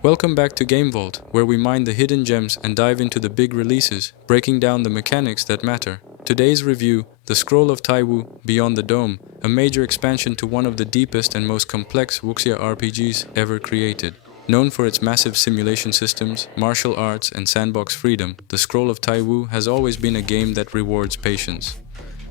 Welcome back to Game Vault, where we mine the hidden gems and dive into the big releases, breaking down the mechanics that matter. Today's review, The Scroll of Taiwu, Beyond the Dome, a major expansion to one of the deepest and most complex wuxia RPGs ever created. Known for its massive simulation systems, martial arts, and sandbox freedom, The Scroll of Taiwu has always been a game that rewards patience.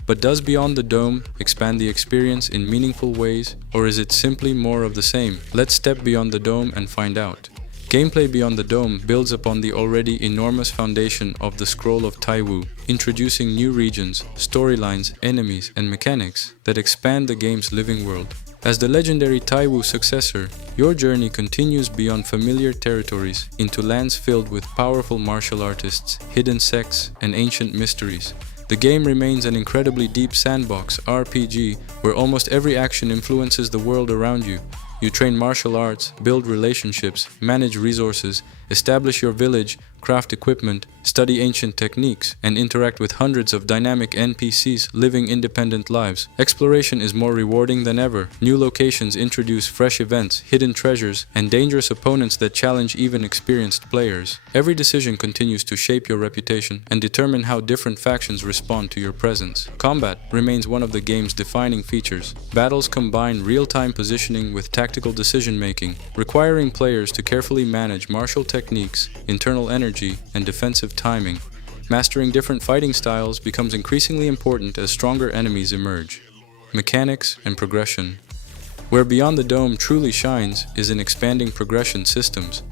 But does Beyond the Dome expand the experience in meaningful ways, or is it simply more of the same? Let's step beyond the dome and find out. Gameplay Beyond the Dome builds upon the already enormous foundation of the Scroll of Taiwu, introducing new regions, storylines, enemies, and mechanics that expand the game's living world. As the legendary Taiwu successor, your journey continues beyond familiar territories into lands filled with powerful martial artists, hidden sects, and ancient mysteries. The game remains an incredibly deep sandbox RPG where almost every action influences the world around you. You train martial arts, build relationships, manage resources, establish your village, craft equipment, study ancient techniques, and interact with hundreds of dynamic NPCs living independent lives. Exploration is more rewarding than ever. New locations introduce fresh events, hidden treasures, and dangerous opponents that challenge even experienced players. Every decision continues to shape your reputation and determine how different factions respond to your presence. Combat remains one of the game's defining features. Battles combine real-time positioning with tactical decision-making, requiring players to carefully manage martial techniques, internal energy, and defensive timing. Mastering different fighting styles becomes increasingly important as stronger enemies emerge. Mechanics and progression. Where Beyond the Dome truly shines is in expanding progression systems.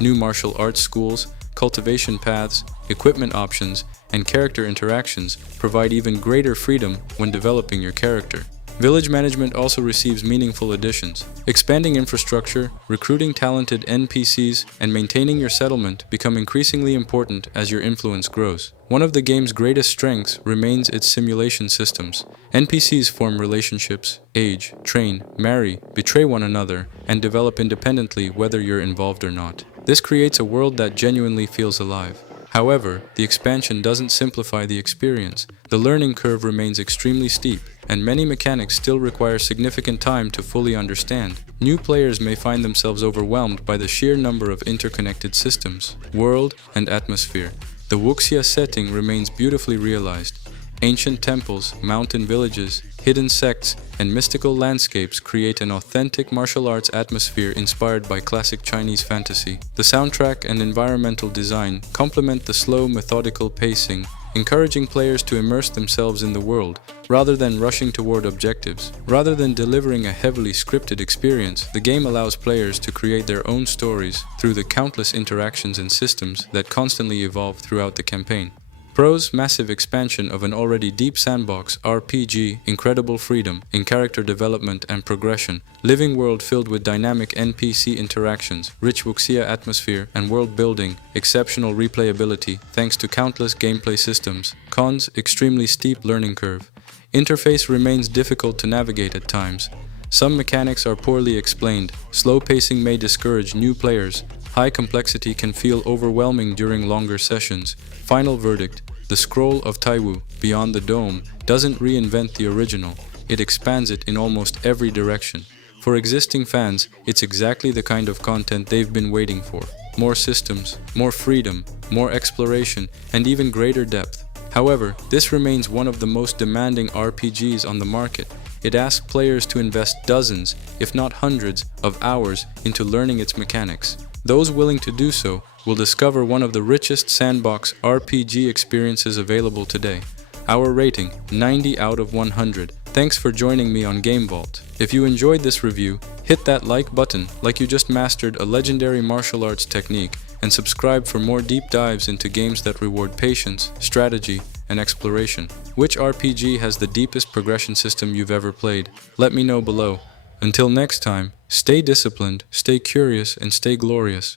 New martial arts schools, cultivation paths, equipment options, and character interactions provide even greater freedom when developing your character. Village management also receives meaningful additions. Expanding infrastructure, recruiting talented NPCs, and maintaining your settlement become increasingly important as your influence grows. One of the game's greatest strengths remains its simulation systems. NPCs form relationships, age, train, marry, betray one another, and develop independently whether you're involved or not. This creates a world that genuinely feels alive. However, the expansion doesn't simplify the experience. The learning curve remains extremely steep, and many mechanics still require significant time to fully understand. New players may find themselves overwhelmed by the sheer number of interconnected systems, world, and atmosphere. The wuxia setting remains beautifully realized. Ancient temples, mountain villages, hidden sects, and mystical landscapes create an authentic martial arts atmosphere inspired by classic Chinese fantasy. The soundtrack and environmental design complement the slow, methodical pacing, encouraging players to immerse themselves in the world rather than rushing toward objectives. Rather than delivering a heavily scripted experience, the game allows players to create their own stories through the countless interactions and systems that constantly evolve throughout the campaign. Pros: massive expansion of an already deep sandbox RPG, incredible freedom in character development and progression, living world filled with dynamic NPC interactions, rich wuxia atmosphere and world building, exceptional replayability thanks to countless gameplay systems. Cons: extremely steep learning curve. Interface remains difficult to navigate at times. Some mechanics are poorly explained. Slow pacing may discourage new players. High complexity can feel overwhelming during longer sessions. Final verdict: The Scroll of Taiwu, Beyond the Dome, doesn't reinvent the original, it expands it in almost every direction. For existing fans, it's exactly the kind of content they've been waiting for. More systems, more freedom, more exploration, and even greater depth. However, this remains one of the most demanding RPGs on the market. It asks players to invest dozens, if not hundreds, of hours into learning its mechanics. Those willing to do so will discover one of the richest sandbox RPG experiences available today. Our rating, 90 out of 100. Thanks for joining me on Game Vault. If you enjoyed this review, hit that like button like you just mastered a legendary martial arts technique, and subscribe for more deep dives into games that reward patience, strategy, and exploration. Which RPG has the deepest progression system you've ever played? Let me know below. Until next time, stay disciplined, stay curious, and stay glorious.